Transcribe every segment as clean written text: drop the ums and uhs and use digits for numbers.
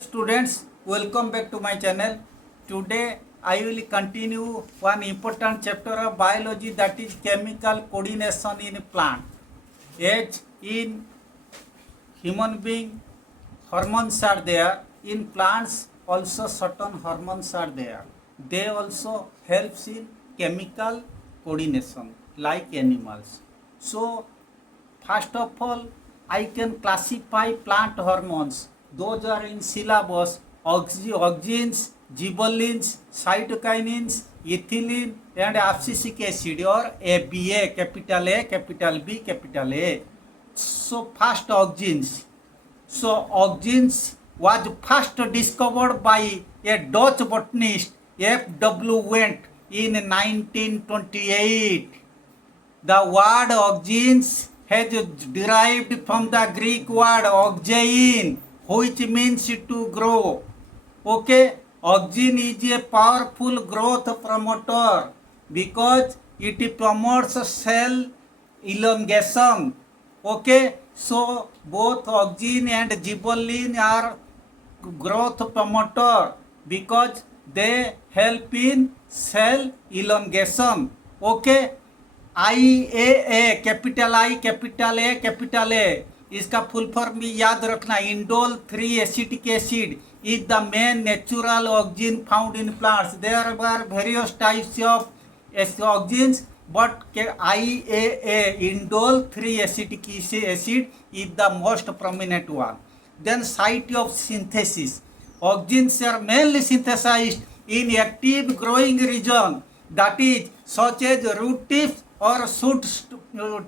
Students, welcome back to my channel. Today I will continue one important chapter of biology, that is chemical coordination in plant. As in human being, hormones are there. In plants also certain hormones are there. They also helps in chemical coordination like animals. So first of all, I can classify plant hormones. Those are in syllabus: auxins, gibberellins, cytokinins, ethylene, and abscisic acid, or ABA, capital A, capital B, capital A. So first, auxins. So auxins was first discovered by a Dutch botanist, F.W. Wendt, in 1928. The word auxins has derived from the Greek word auxein, which means to grow. Okay, auxin is a powerful growth promoter because it promotes cell elongation. Okay, so both auxin and gibberellin are growth promoter because they help in cell elongation. Okay, IAA, capital I, capital A, capital A, इसका full form भी याद रखना. Indole 3 acetic acid is the main natural auxin found in plants. There are various types of auxins, but IAA, indole 3 acetic acid, is the most prominent one. Then site of synthesis. Auxins are mainly synthesized in active growing region, that is such as root tips or shoot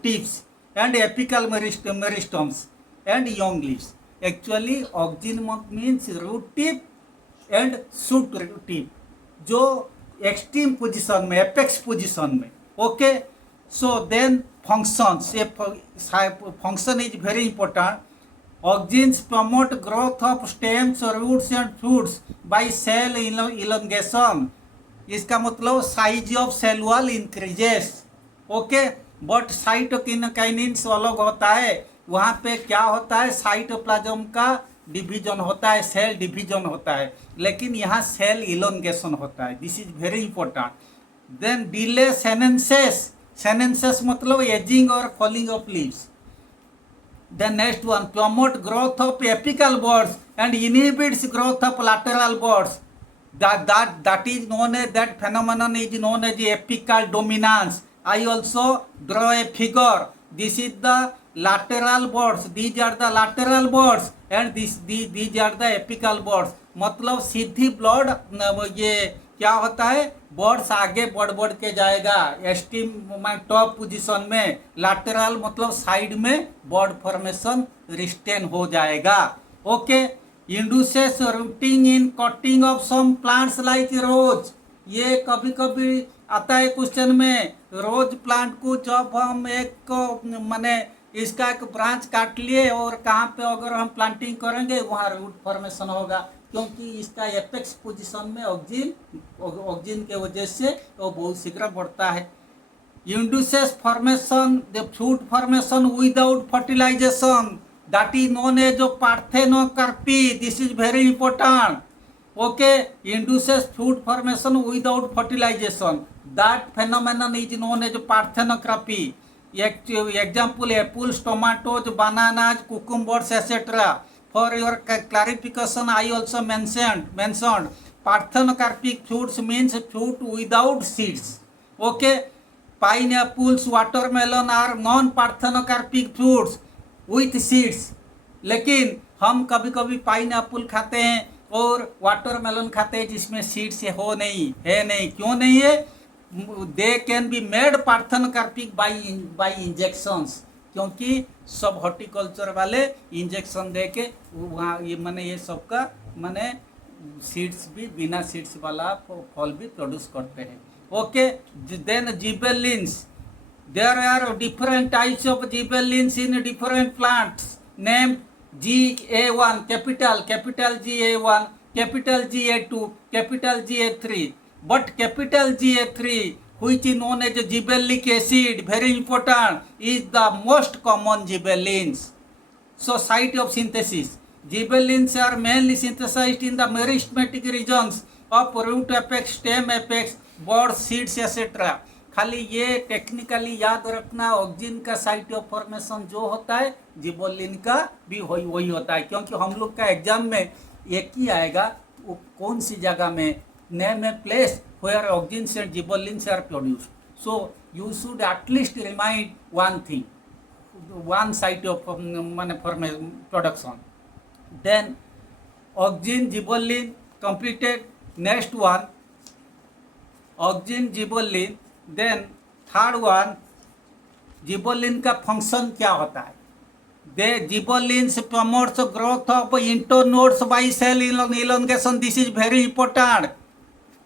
tips and apical meristomes and young leaves. Actually auxin means root tip and shoot tip, जो extreme position में, apex position में. Okay, so then functions. A function is very important. Auxins promote growth of stems, roots and fruits by cell elongation. इसका मतलब size of cell wall increases. Okay, but cytokinins अलग होता है. वहाँ पे क्या होता है, साइटोप्लाज्म का डिवीजन होता है, सेल डिवीजन होता है, लेकिन यहाँ सेल इलोंगेशन होता है. This is very important. Then delay senescence. Senescence मतलब एजिंग और falling of leaves. The next one, promote growth of apical buds and inhibits growth of lateral buds. That is known as, that phenomenon is known as apical dominance. I also draw a figure. This is the lateral buds. These are the lateral buds and these are the apical buds. मतलब सीधी blood ये क्या होता है, birds आगे बढ़ के जाएगा stem top position में. लैटरल मतलब साइड में बर्ड फॉर्मेशन रिस्टेन हो जाएगा. Okay, induces rooting in cutting of some plants like rose. ये कभी कभी आता है क्वेश्चन में. रोज प्लांट को जब हम एक माने इसका एक ब्रांच काट लिए और कहाँ पे अगर हम प्लांटिंग करेंगे वहाँ रूट फॉर्मेशन होगा, क्योंकि इसका एपेक्स पोजीशन में ऑक्सीजन के वजह से वो बहुत शीघ्र बढ़ता है. Induces formation the fruit formation without fertilisation, that is known as parthenocarpy. This is very important. Okay, induces fruit formation without fertilisation. That phenomenon is known as parthenocarpy. Example, apples, tomatoes, bananas, cucumbers, etc. For your clarification, I also mentioned parthenocarpic fruits means fruit without seeds. Okay, pineapples, watermelon are non-parthenocarpic fruits with seeds. लेकिन हम कभी कभी pineapple खाते हैं और watermelon खाते हैं जिसमें सीड्स है नहीं. क्यों नहीं है? They can be made parthenocarpic by injections, क्योंकि सब हॉर्टिकल्चर वाले इंजेक्शन दे के वहाँ ये माने ये सबका माने सीड्स भी बिना सीड्स वाला फल भी प्रोड्यूस करते हैं. Okay, then gibberellins. There are different types of gibberellins in different plants named GA1 capital GA1, capital GA2, capital GA3. But capital GA3, which is known as gibberellic acid, very important, is the most common gibberellins. So site of synthesis. Gibberellins are mainly synthesized in the meristematic regions of root apex, stem apex, bud, seeds, etc. खाली ये technically याद रखना, auxin का site of formation जो होता है जिबोलिन का भी वही होता है, क्योंकि हम लोग का एग्जाम में एक ही आएगा वो कौन सी जगह में, name a place where auxins and gibberellins are produced. So you should at least remind one thing, one site of production. Then auxin gibberellin completed. Next one auxin gibberellin. Then third one gibberellin का function क्या होता है. The gibberellins promotes growth of internodes by cell elongation. This is very important.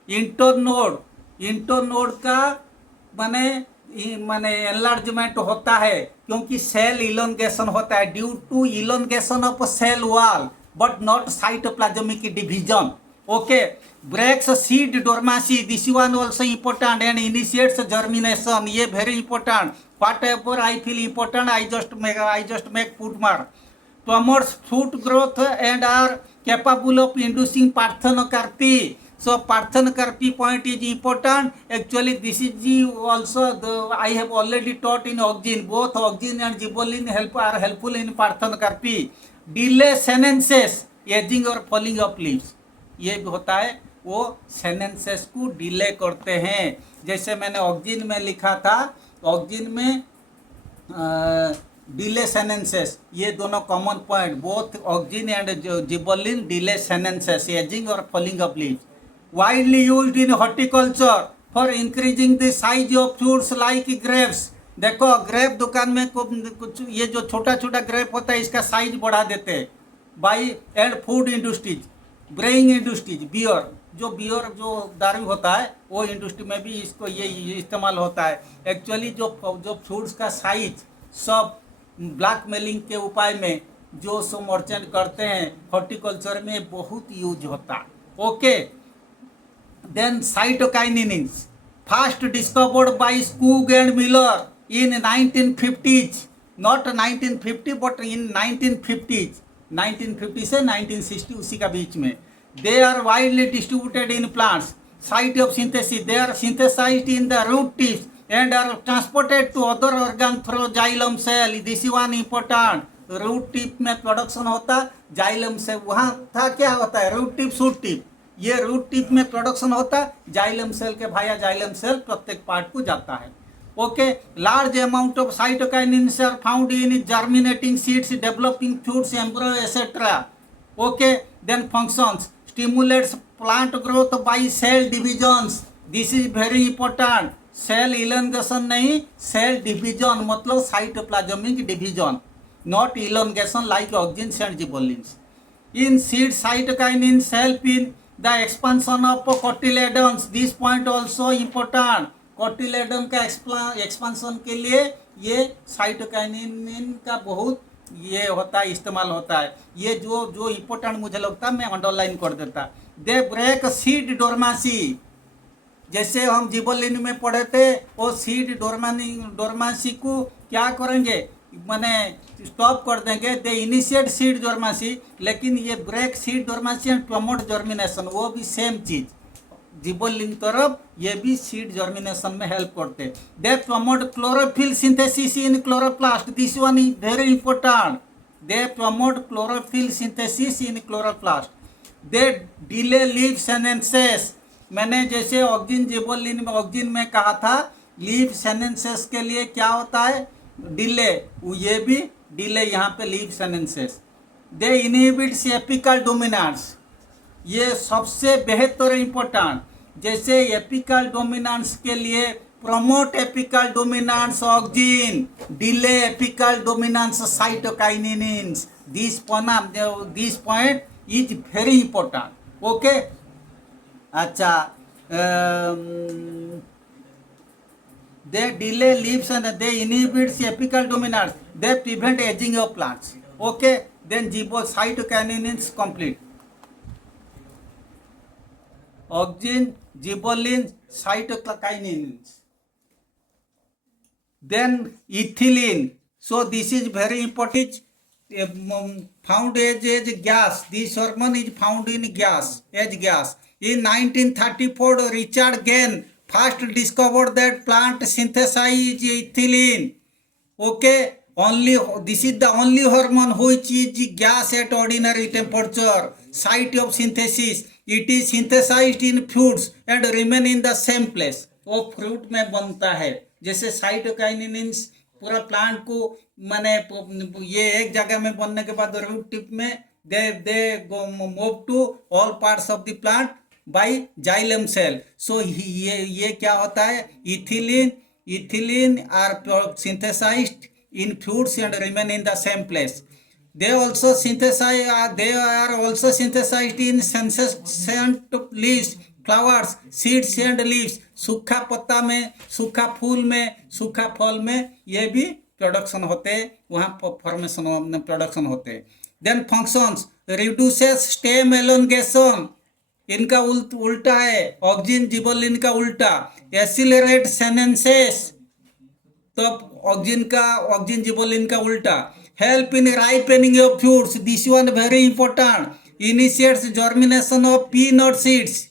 Internode का माने enlargement होता है क्योंकि cell elongation होता है due to elongation of cell wall but not cytoplasmic division. Okay, breaks seed dormancy, this one also important, and initiates germination. ये very important. Whatever I feel important, I just make foot mark. Promotes fruit growth and are capable of inducing parthenocarpy. So Parthenocrapy point is important. Actually this is also I have already taught in auxin. Both auxin and gibberellin are helpful in Parthenocrapy. Delay senescence, aging और falling of leaves. ये भी होता है, वो senescence को delay करते हैं. जैसे मैंने auxin में लिखा था, auxin में डिले सेनेंसेस, ये दोनों common point. Both auxin and gibberellin delay senescence, ageing और falling of leaves. Widely used in horticulture for increasing the size of fruits like grapes. देखो ग्रेप दुकान में कुछ ये जो छोटा छोटा ग्रेप होता है इसका साइज बढ़ा देते हैं. By and food industries, brewing industries, beer जो दारू होता है वो इंडस्ट्री में भी इसको ये इस्तेमाल होता है. एक्चुअली जो फ्रूट्स का साइज सब ब्लैक मेलिंग के उपाय में जो सो मर्चेंट करते हैं हॉर्टिकल्चर में बहुत यूज होता है. Okay, then cytokinins, first discovered by Skoog and Miller in 1950s, not 1950 but in 1950s, 1950 से 1960 उसी का बीच में. They are widely distributed in plants. Site of synthesis, they are synthesized in the root tips and are transported to other organ through xylem cell. This is one important. Root tip में production होता, xylem से वहाँ था क्या होता है, root tip shoot tip, ये root tip में प्रोडक्शन होता है, जाइलम सेल के भाया जाइलम सेल प्रत्येक पार्ट को जाता है. Okay, large amount of cytokinins are found in germinating seeds, developing fruits, embryo etcetera. Okay, then functions, stimulates plant growth by cell divisions. This is very important. Cell elongation नहीं, cell division मतलब cytoplasmic division, not elongation like auxins and gibberellins. In seed cytokinins help in the expansion of cotyledons. This point also important. Cotyledon का expansion के लिए ये cytokinin का बहुत ये होता है, इस्तेमाल होता है. ये जो इम्पोर्टेंट मुझे लगता है मैं अंडरलाइन कर देता. दे ब्रेक सीड डोरमेंसी, जैसे हम जिबरेलिन में पढ़े थे, वो सीड डोरमेंसी को क्या करेंगे, मैंने स्टॉप कर देंगे. दे इनिशिएट सीड डोरमेंसी, लेकिन ये break seed dormancy and promote germination, वो भी सेम चीज. जिबरेलिन तरफ ये भी सीड जर्मिनेशन में हेल्प करते. They promote chlorophyll synthesis in chloroplast. This one is very important. They promote chlorophyll synthesis in chloroplast. They delay leave senescence. मैंने जैसे ऑक्जिन जिबरेलिन में ऑक्जिन में कहा था, लीव सेनेंसेस के लिए क्या होता है, डिले. ये भी डिले यहाँ पे लीव सेनेंसेस. दे इनहिबिट्स एपिकल डोमिनेंस, ये सबसे बेहतर इंपॉर्टेंट. जैसे एपिकल डोमिनेंस के लिए promote apical dominance auxin, delay apical dominance cytokinins. This point is very important. Okay, अच्छा, they delay leaves and they inhibit apical dominance. They prevent aging of plants. Okay, then cytokinins complete. Auxin, gibberellin, cytokinins. Then ethylene. So this is very important. found as gas. This hormone is found in gas as gas. In 1934, Richard Gane first discovered that plant synthesizes ethylene. Okay, only this is the only hormone which is gas at ordinary temperature. Site of synthesis, it is synthesized in fruits and remain in the same place. वो fruit में बनता है. जैसे cytokinins पूरा plant को माने ये एक जगह में बनने के बाद रूट टिप में they go move to all parts of the plant by xylem cell. So ये क्या होता है, ethylene are synthesized in fruits and remain in the same place. They are also synthesized in senescent leaves, flowers, seeds and leaves. सूखा पत्ता में, सूखा फूल में, सूखा फल में ये भी प्रोडक्शन होते हैं, वहाँ फॉर्मेशन प्रोडक्शन होते हैं. Then functions, reduces stem elongation, इनका उल्टा है ऑक्सिन जिबोलिन का उल्टा. एक्सीलरेट सेनेंसेस, तो ऑक्सिन जिबोलिन का उल्टा. Help in ripening of fruits, this one very important. Initiates germination of peanut seeds.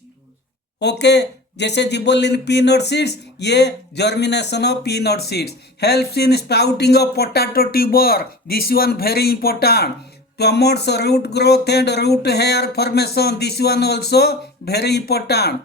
Okay, जैसे जिबोलिन पीनट सीड्स, ये germination of peanut seeds. Helps in sprouting of potato tuber, this one very important. Promotes root growth and root hair formation, this one also very important.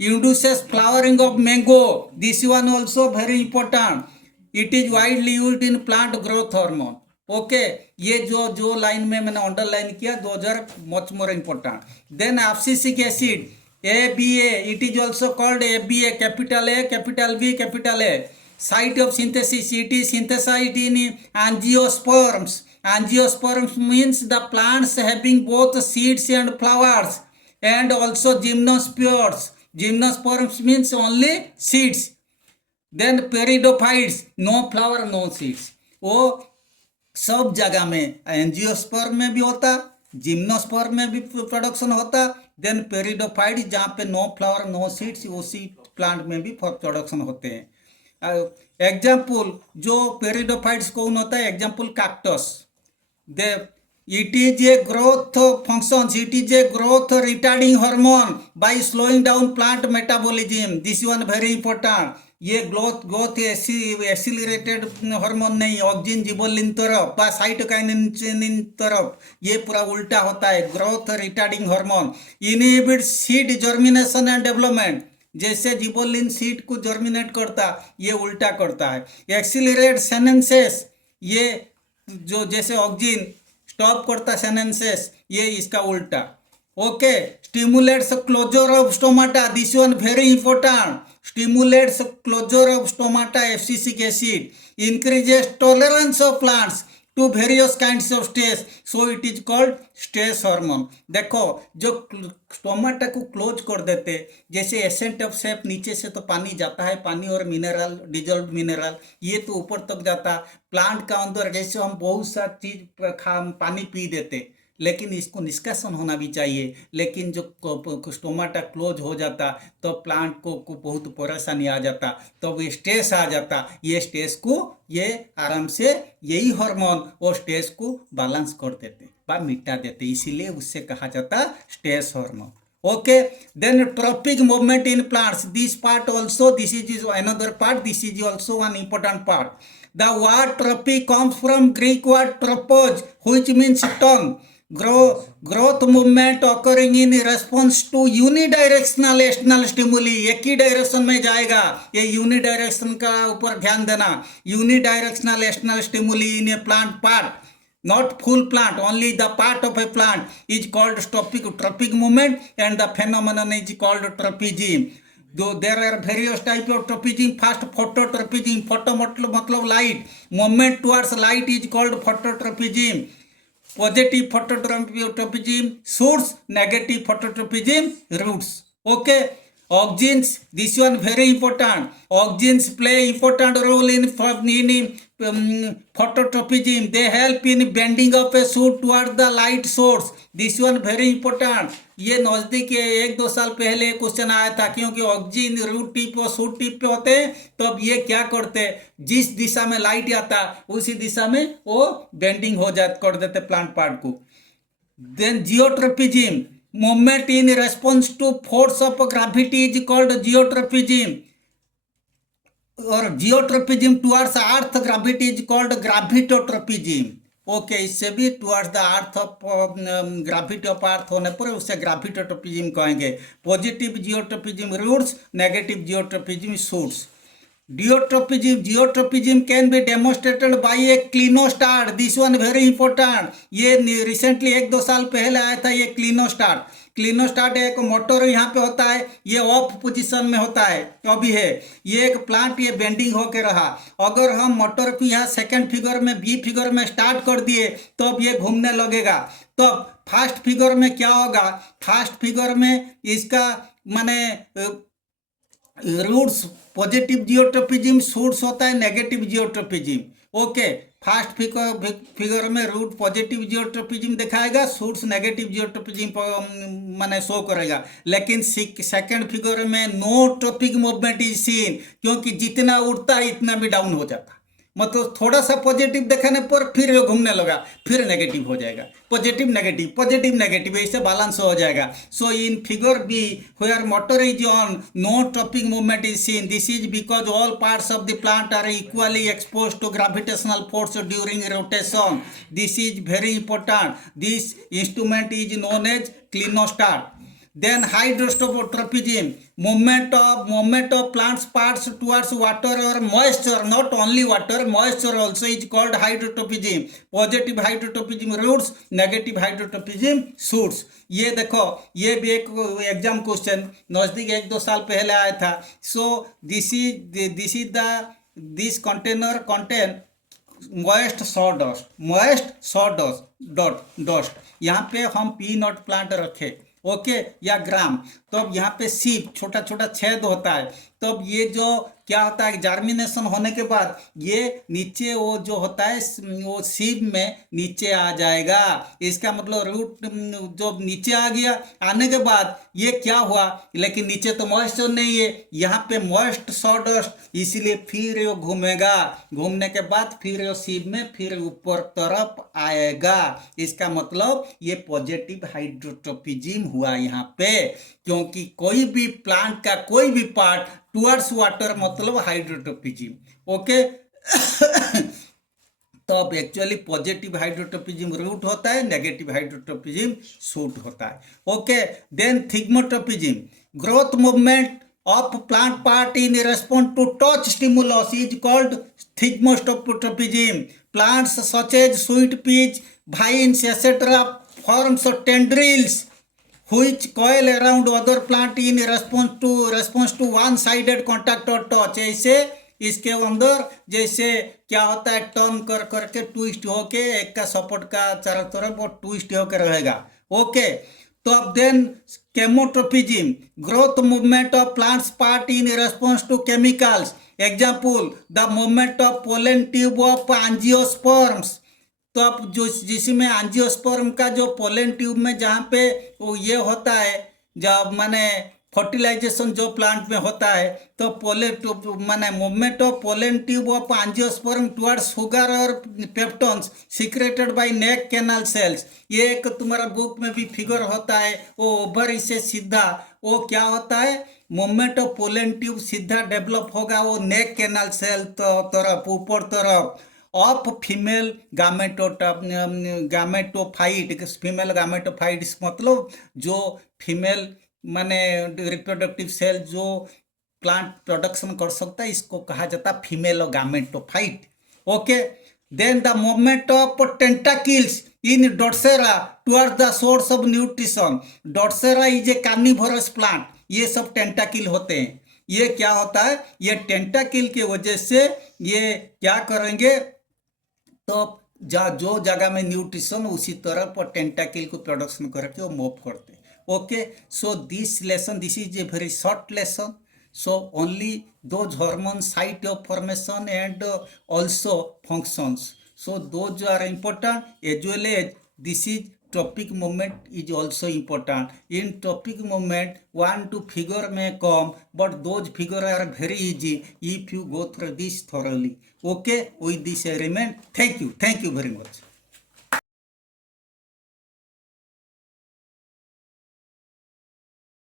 Induces flowering of mango, this one also very important. It is widely used in plant growth hormone. Okay, ये जो line में मैंने underline किया, those are much more important. Then abscisic acid, ABA, it is also called ABA, capital A, capital B, capital A. Site of synthesis, it is synthesized in angiosperms. Angiosperms means the plants having both seeds and flowers, and also gymnosperms. Gymnosperms means only seeds. Then peridophytes, no flower, no seeds. वो सब जगह में angiosperm में भी होता, gymnosperm में भी production होता. देन पेरिडोफाइट्स जहाँ पे नो फ्लावर नो सीड्स, उसी प्लांट में भी प्रोडक्शन होते हैं. एग्जाम्पल जो पेरिडोफाइट्स कौन होता है, example cactus. It is a growth functions. It is a growth retarding hormone by slowing down plant metabolism. This one very important. ये ग्रोथ एक्सीलरेटेड हार्मोन नहीं, ऑक्सिन जिबोलिन तरफ या साइटोकाइनिन तरफ, ये पूरा उल्टा होता है. Growth retarding hormone. Inhibit seed germination and development, जैसे जिबोलिन सीड को जर्मिनेट करता, ये उल्टा करता है. एक्सीलरेट सेनेंसेस, ये जो जैसे ऑक्सिन स्टॉप करता सेनेंसेस, ये इसका उल्टा. Okay, stimulates closure of stomata, this one very important. Stimulates closure of stomata, abscisic acid. Increases tolerance of plants to various kinds of stress, so it is called stress hormone. देखो, जो stomata को close कर देते, जैसे ascent of सेप, नीचे से तो पानी जाता है, पानी और मिनरल, डिजॉल्व मिनरल, ये तो ऊपर तक जाता. प्लांट का अंदर जैसे हम बहुत सा चीज पानी पी देते, लेकिन इसको निष्कासन होना भी चाहिए. लेकिन जो स्टोमाटा क्लोज हो जाता तो प्लांट को बहुत परेशानी आ जाता, तो ये स्ट्रेस आ जाता. ये स्ट्रेस को ये आराम से यही हार्मोन वो स्ट्रेस को बैलेंस कर देते व मिटा देते, इसीलिए उससे कहा जाता stress hormone. Okay, then tropic movement in plants, this part also, this is another part, this is also one important part. The word tropic comes from Greek word tropos, which means tongue. Growth movement occurring in response to unidirectional external stimuli, एक ही direction में जाएगा. ये यूनिडायरेक्शन का ऊपर ध्यान देना. Unidirectional external stimuli in A plant part, not full plant, only the part of a plant is called tropic movement, and the phenomenon is called tropism. Though there are various types of tropism. First, phototropism. Photo मतलब light, movement towards light is called phototropism. Positive phototropism, source. Negative phototropism, roots. Okay. Auxins, this one very important. Auxins play important role in phototropism, they help in bending of a shoot toward the light source. This one very important. ये नज़दीक 1-2 साल पहले question आया था, क्योंकि oxygen root tip और shoot tip पे होते हैं, तो अब ये क्या करते हैं, जिस दिशा में लाइट आता उसी दिशा में वो बेंडिंग हो जाते कर देते प्लांट पार्ट को. Then geotropism, movement in response to force of gravity is called geotropism. और geotropism towards earth gravity is called gravitropism. Okay, इससे भी towards the earth of gravity of earth होने पर उसे ग्रेविटोट्रोपिज्म कहेंगे. Positive geotropism roots, negative geotropism shoots. Geotropism can be demonstrated by a clinostat. This one very important. ये recently 1-2 साल पहले आया था ये क्लिनोस्टाट. क्लिनोस्टाट एक मोटर यहाँ पे होता है, ये ऑफ पोजीशन में होता है, अभी है ये एक प्लांट, ये बेंडिंग होके रहा. अगर हम मोटर को यहाँ सेकंड फिगर में बी फिगर में स्टार्ट कर दिए तो अब ये घूमने लगेगा. तो फर्स्ट फिगर में क्या होगा, फर्स्ट फिगर में इसका माने रूट्स पॉजिटिव जियोट्रोपिज्म, शूट्स होता है negative geotropism. Okay, first figure में रूट पॉजिटिव जियोट्रोपिज्म दिखाएगा, शूट्स नेगेटिव जियोट्रोपिज्म माने शो करेगा. लेकिन सेकंड फिगर में no tropic movement is seen, क्योंकि जितना उड़ता है इतना भी डाउन हो जाता. मतलब थोड़ा सा पॉजिटिव दिखाने पर फिर ये घूमने लगा, फिर नेगेटिव हो जाएगा, पॉजिटिव नेगेटिव ऐसे बैलेंस हो जाएगा. So in figure B where motor is on, no tropic movement is seen. This is because all parts of the plant are equally expose to gravitational force during rotation. This is very important. This instrument is known as clinostat. Then hydrotropism, movement of plants parts towards water or moisture, not only water, moisture also is called hydrotropism. Positive hydrotropism roots, negative hydrotropism shoots. ये देखो, ये भी एक exam question नजदीक 1-2 साल पहले आया था. So this is this container contain moist sawdust. यहाँ पे हम पी नॉट प्लांट रखे, ओके, या ग्राम. तो अब यहाँ पे सीप छोटा छोटा छेद होता है. तो अब ये जो क्या होता है, जार्मिनेशन होने के बाद ये नीचे वो जो होता है वो सीप में नीचे आ जाएगा. इसका मतलब रूट जो नीचे आ गया, आने के बाद ये क्या हुआ, लेकिन नीचे तो मॉइस्चर नहीं है, यहाँ पे मॉइस्ट सॉडस्ट, इसीलिए फिर वो घूमेगा. घूमने के बाद फिर वो सीप में फिर ऊपर तरफ आएगा. इसका मतलब ये पॉजिटिव हाइड्रोट्रोपिज्म हुआ यहाँ पे, क्योंकि कोई भी प्लांट का कोई भी पार्ट टुवर्ड्स वाटर मतलब हाइड्रोट्रोपिज्म. ओके. तो अब एक्चुअली पॉजिटिव हाइड्रोट्रोपिज्म रूट होता है, नेगेटिव हाइड्रोट्रोपिज्म शूट होता है. Okay. Then thigmotropism, growth movement of plant part in response to touch stimulus is called thigmotropism. Plants such as sweet peas, vines, etc. forms tendrils which coil around other plant in response to one-sided contact or touch. ऐसे इसके अंदर जैसे क्या होता है, turn कर करके twist होके एक का सपोर्ट का चारों तरफ वो ट्विस्ट होकर रहेगा. ओके. तो अब then chemotropism, growth movement of plants part in response to chemicals. Example, the movement of pollen tube of angiosperms. तो अब जो जिसमें एंजियोस्पर्म का जो पोलन ट्यूब में जहाँ पे वो ये होता है, जब माने फर्टिलाइजेशन जो प्लांट में होता है, तो पोलन ट्यूब माने movement of pollen tube of angiosperm towards sugar और peptones secreted by neck canal cells. ये एक तुम्हारा बुक में भी फिगर होता है, वो ओवर इससे सीधा वो क्या होता है, मूवमेंट ऑफ पोलन ट्यूब सीधा डेवलप होगा वो नेक कैनाल सेल तरफ ऊपर तरफ of female gametophyte. Female gametophytes मतलब जो फीमेल माने रिप्रोडक्टिव सेल जो प्लांट प्रोडक्शन कर सकता है, इसको कहा जाता है female gametophyte. Okay. Then the movement of tentacles in Drosera towards the source of nutrition. Drosera is a carnivorous plant. ये सब टेंटाकिल होते हैं. ये क्या होता है, ये टेंटाकिल की वजह से ये क्या करेंगे, तो जो जगह में न्यूट्रिशन उसी तरफ टेंटाकिल को प्रोडक्शन करके वो मूव करते हैं. Okay, so this lesson, this is a very short lesson. So only those hormones site of formation and also functions. So those are important, as well as this is topic movement is also important. In topic movement, 1-2 figure may come, but those figure are very easy if you go through this thoroughly. Okay, with this I remain. Thank you very much.